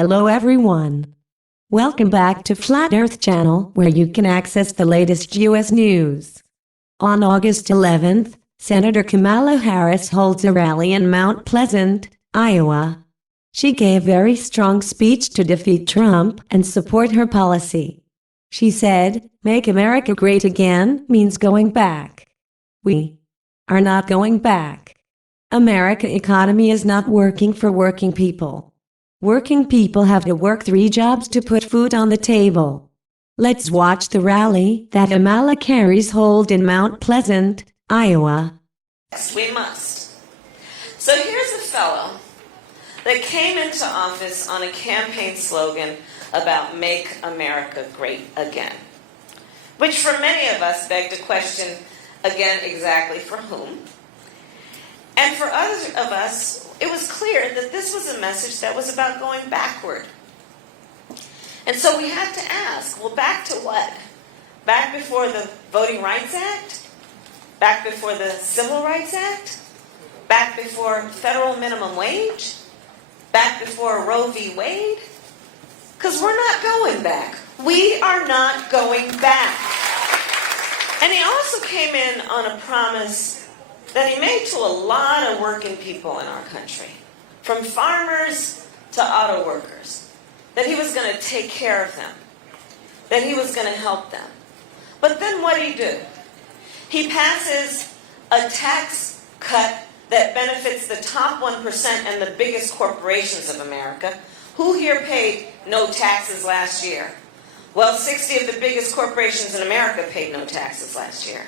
Hello everyone. Welcome back to Flat Earth Channel, where you can access the latest U.S. news. On August 11th, Senator Kamala Harris holds a rally in Mount Pleasant, Iowa. She gave a very strong speech to defeat Trump and support her policy. She said, "Make America great again means going back. We are not going back. American economy is not working for working people. Working people have to work 3 jobs to put food on the table." Let's watch the rally that Hamala carries hold in Mount Pleasant, Iowa. Yes, we must. So here's a fellow that came into office on a campaign slogan about Make America Great Again, which for many of us begged to question, again, exactly for whom. And for others of us, it was clear that this was a message that was about going backward. And so we had to ask, well, back to what? Back before the Voting Rights Act? Back before the Civil Rights Act? Back before federal minimum wage? Back before Roe v. Wade? Because we're not going back. We are not going back. And he also came in on a promise that he made to a lot of working people in our country, from farmers to auto workers, that he was going to take care of them, that he was going to help them. But then what did he do? He passes a tax cut that benefits the top 1% and the biggest corporations of America. Who here paid no taxes last year? Well, 60 of the biggest corporations in America paid no taxes last year.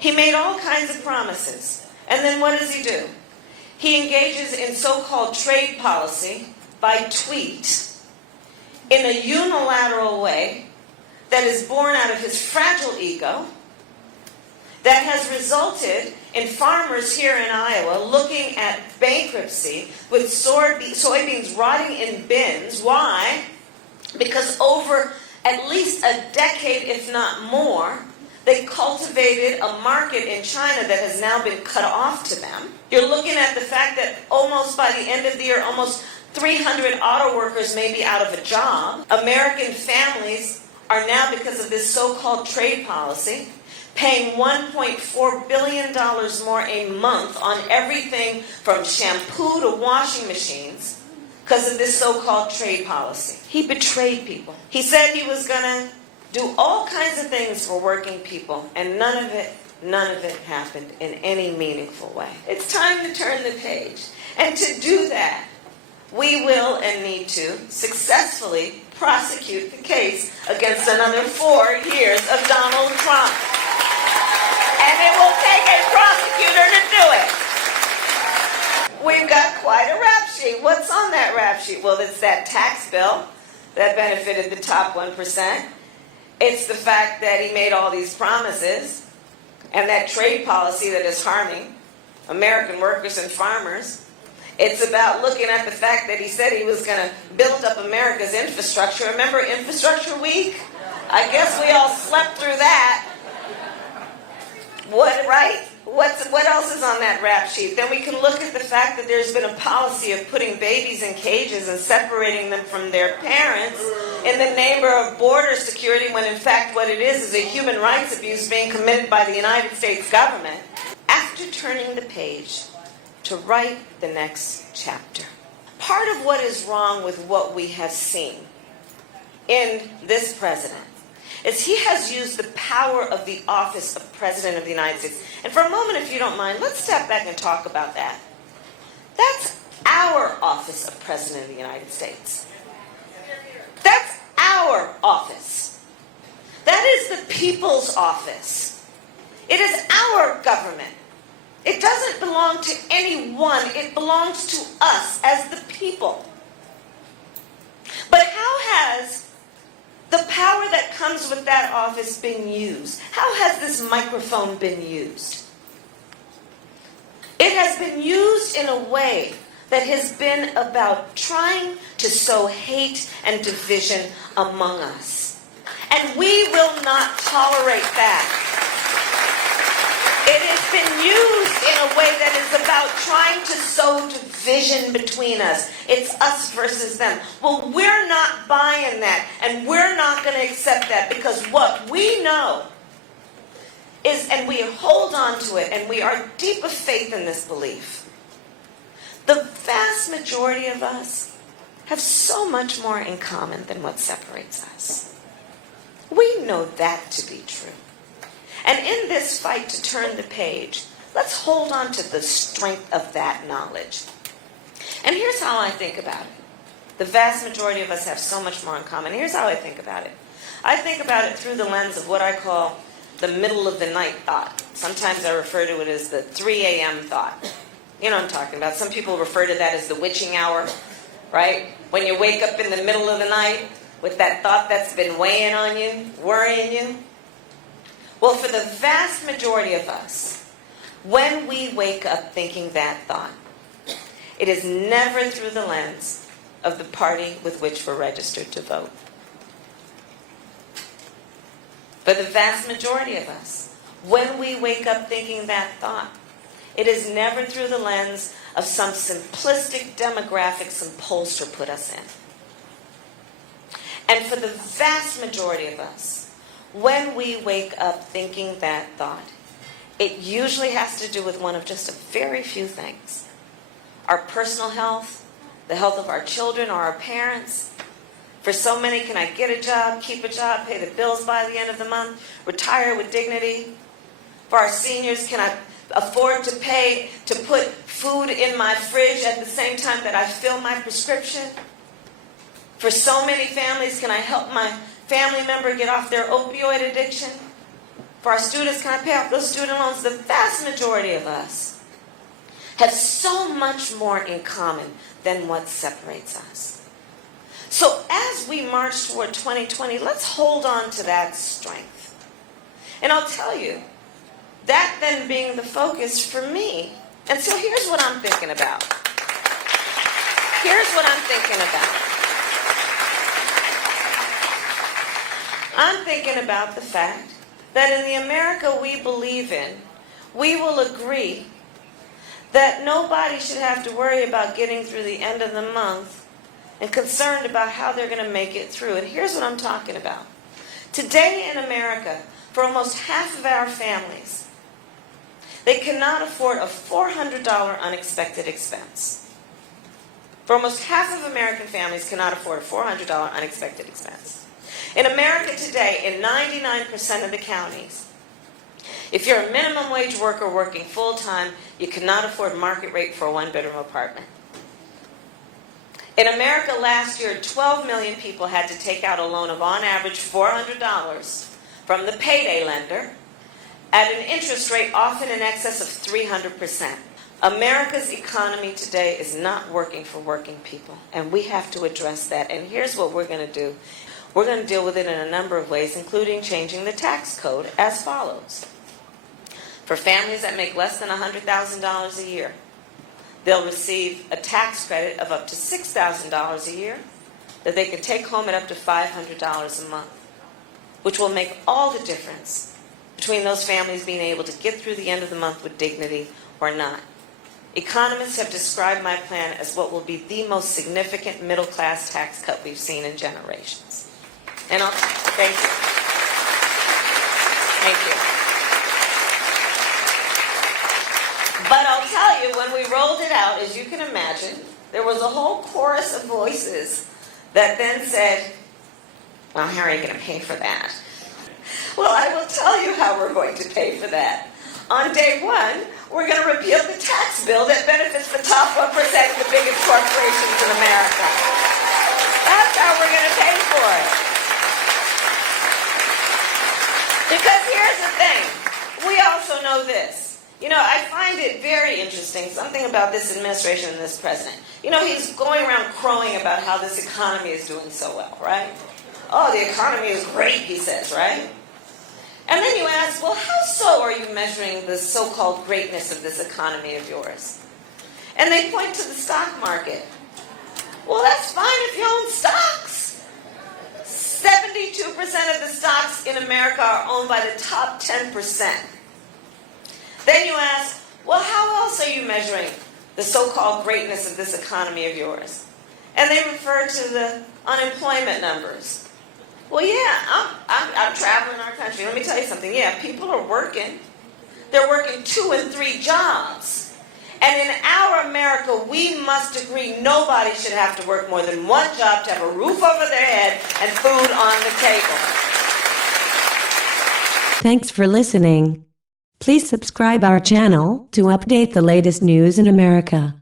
He made all kinds of promises. And then what does he do? He engages in so-called trade policy by tweet in a unilateral way that is born out of his fragile ego, that has resulted in farmers here in Iowa looking at bankruptcy with soybeans rotting in bins. Why? Because over at least a decade, if not more, they cultivated a market in China that has now been cut off to them. You're looking at the fact that almost by the end of the year, almost 300 auto workers may be out of a job. American families are now, because of this so-called trade policy, paying $1.4 billion more a month on everything from shampoo to washing machines because of this so-called trade policy. He betrayed people. He said he was going to do all kinds of things for working people, and none of it happened in any meaningful way. It's time to turn the page. And to do that, we will and need to successfully prosecute the case against another 4 years of Donald Trump. And it will take a prosecutor to do it. We've got quite a rap sheet. What's on that rap sheet? Well, it's that tax bill that benefited the top 1%. It's the fact that he made all these promises and that trade policy that is harming American workers and farmers. It's about looking at the fact that he said he was going to build up America's infrastructure. Remember Infrastructure Week? I guess we all slept through that. What, right? What else is on that rap sheet? Then we can look at the fact that there's been a policy of putting babies in cages and separating them from their parents in the name of border security, when in fact what it is a human rights abuse being committed by the United States government. After turning the page to write the next chapter, part of what is wrong with what we have seen in this president is he has used the power of the office of President of the United States. And for a moment, if you don't mind, let's step back and talk about that. That's our office of President of the United States. That's our office. That is the people's office. It is our government. It doesn't belong to anyone. It belongs to us as the people. But how has the power that comes with that office been used? How has this microphone been used? It has been used in a way that has been about trying to sow hate and division among us. And we will not tolerate that. It is it's been used in a way that is about trying to sow division between us. It's us versus them. Well, we're not buying that, and we're not going to accept that, because what we know is, and we hold on to it, and we are deep of faith in this belief, the vast majority of us have so much more in common than what separates us. We know that to be true. And in this fight to turn the page, let's hold on to the strength of that knowledge. And here's how I think about it. The vast majority of us have so much more in common. Here's how I think about it. I think about it through the lens of what I call the middle of the night thought. Sometimes I refer to it as the 3 a.m. thought. You know what I'm talking about. Some people refer to that as the witching hour, right? When you wake up in the middle of the night with that thought that's been weighing on you, worrying you. Well, for the vast majority of us, when we wake up thinking that thought, it is never through the lens of the party with which we're registered to vote. For the vast majority of us, when we wake up thinking that thought, it is never through the lens of some simplistic demographic some pollster put us in. And for the vast majority of us, when we wake up thinking that thought, it usually has to do with one of just a very few things. Our personal health, the health of our children or our parents. For so many, can I get a job, keep a job, pay the bills by the end of the month, retire with dignity? For our seniors, can I afford to pay to put food in my fridge at the same time that I fill my prescription? For so many families, can I help my family member get off their opioid addiction? For our students, can I pay off those student loans? The vast majority of us have so much more in common than what separates us. So as we march toward 2020, let's hold on to that strength. And I'll tell you, that then being the focus for me. And so here's what I'm thinking about. Here's what I'm thinking about. I'm thinking about the fact that in the America we believe in, we will agree that nobody should have to worry about getting through the end of the month and concerned about how they're going to make it through. And here's what I'm talking about. Today in America, for almost half of our families, they cannot afford a $400 unexpected expense. For almost half of American families cannot afford a $400 unexpected expense. In America today, in 99% of the counties, if you're a minimum wage worker working full-time, you cannot afford market rate for a one-bedroom apartment. In America last year, 12 million people had to take out a loan of, on average, $400 from the payday lender at an interest rate often in excess of 300%. America's economy today is not working for working people, and we have to address that. And here's what we're going to do. We're going to deal with it in a number of ways, including changing the tax code as follows. For families that make less than $100,000 a year, they'll receive a tax credit of up to $6,000 a year that they can take home at up to $500 a month, which will make all the difference between those families being able to get through the end of the month with dignity or not. Economists have described my plan as what will be the most significant middle-class tax cut we've seen in generations. And I'll thank you. Thank you. But I'll tell you, when we rolled it out, as you can imagine, there was a whole chorus of voices that then said, well, how are you going to pay for that? Well, I will tell you how we're going to pay for that. On day one, we're going to repeal the tax bill that benefits the top 1% of the biggest corporations in America. That's how we're going to pay for it. Because here's the thing. We also know this. You know, I find it very interesting, something about this administration and this president. You know, he's going around crowing about how this economy is doing so well, right? Oh, the economy is great, he says, right? And then you ask, well, how so are you measuring the so-called greatness of this economy of yours? And they point to the stock market. Well, that's fine if you own stocks. 72% of the stocks in America are owned by the top 10%. Then you ask, well, how else are you measuring the so-called greatness of this economy of yours? And they refer to the unemployment numbers. Well, yeah, I'm traveling our country. Let me tell you something. Yeah, people are working. They're working 2 and 3 jobs. And in our America, we must agree nobody should have to work more than 1 job to have a roof over their head and food on the table. Thanks for listening. Please subscribe our channel to update the latest news in America.